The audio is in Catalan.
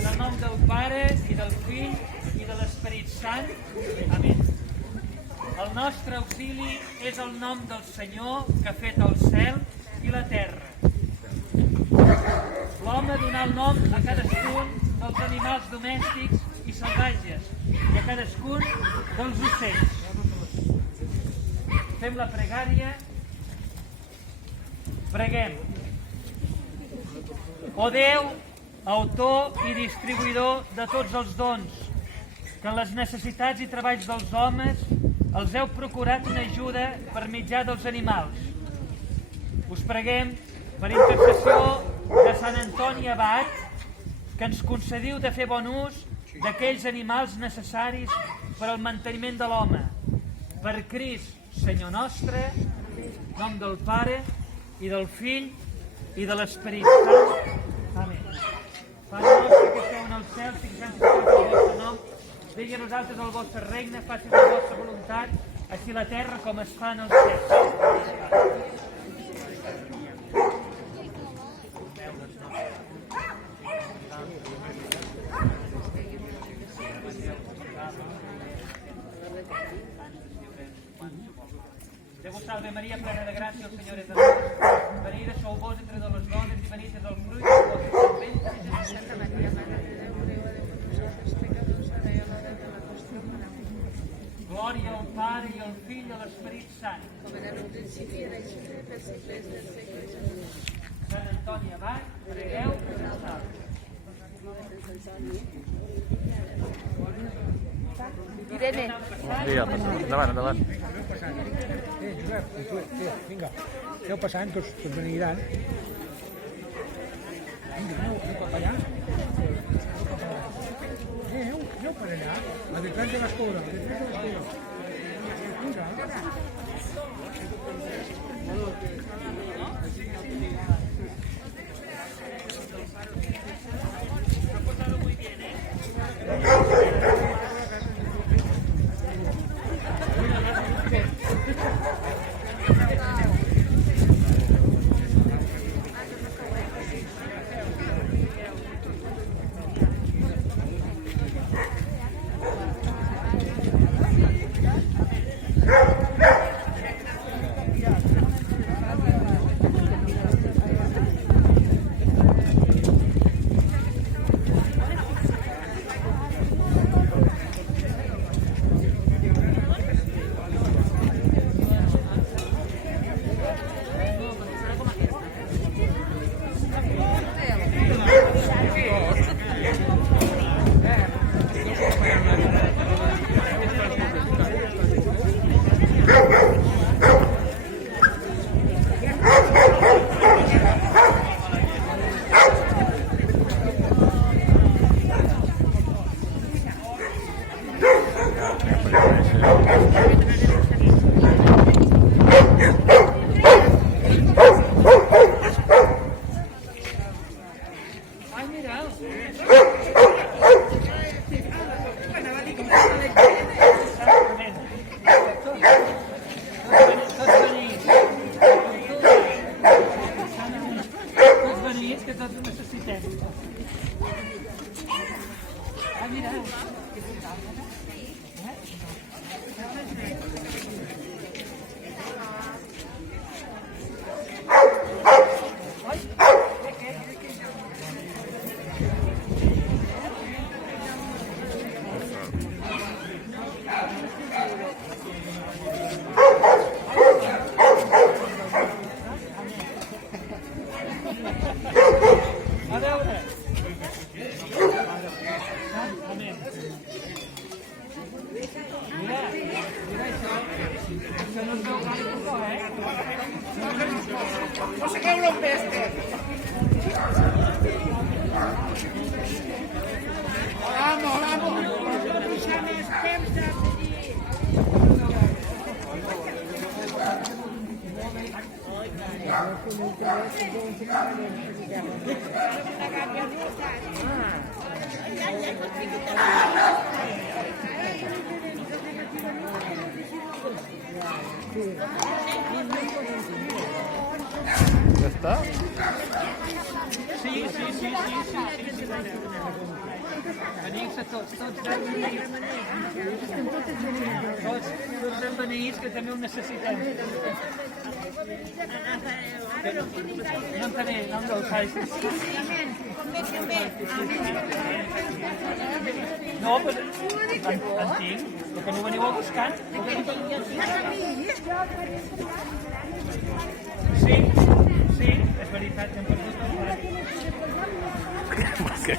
En el nom del Pare, i del Fill, i de l'Esperit Sant. Amén. El nostre auxili és el nom del Senyor, que ha fet el cel i la terra. L'home donà el nom a cadascun dels animals domèstics i salvatges, i a cadascun dels ocells. Fem la pregària. Preguem. O Déu, autor i distribuïdor de tots els dons, que en les necessitats i treballs dels homes els heu procurat una ajuda per mitjà dels animals. Us preguem, per intercessió de Sant Antoni Abat, que ens concediu de fer bon ús d'aquells animals necessaris per al manteniment de l'home. Per Crist, Senyor nostre, en nom del Pare, i del Fill, i de l'Esperit Sant. Amén. Pare nostre que esteu en el cel, santificat sigui el vostre nom. Vingui a nosaltres el vostre regne, faci la vostra voluntat, així la terra com es fa en el cel. Déu vos salve Maria, plena de gràcia, el Senyor és amb vós. Benida sou vos entre de les dones i benit és el fruit del vostre ventre, Jesús. Santa Maria, Mare de Déu, prega de nosaltres pecadors, ara i a l'hora de la nostra mort. Glòria al Pare i al Fill i a l'Esperit Sant. Com era en un principi, ara i sempre, per segles dels segles. Amén. Sant Antoni Abat, pregueu per nosaltres. Irene. Bon dia, endavant, endavant. Josep, vinga, aneu passant, tots veniran. Vinga, aneu cap allà. Aneu per allà, a detrás de l'escola, Vinga. A veure. Ja està? Sí. Veniu-se tots benvinguts, que també ho necessitem. No entenem, no em dolçais. No, però en tinc, però que no veniu a buscar. Sí, és veritat, hem perdut el plat. Què?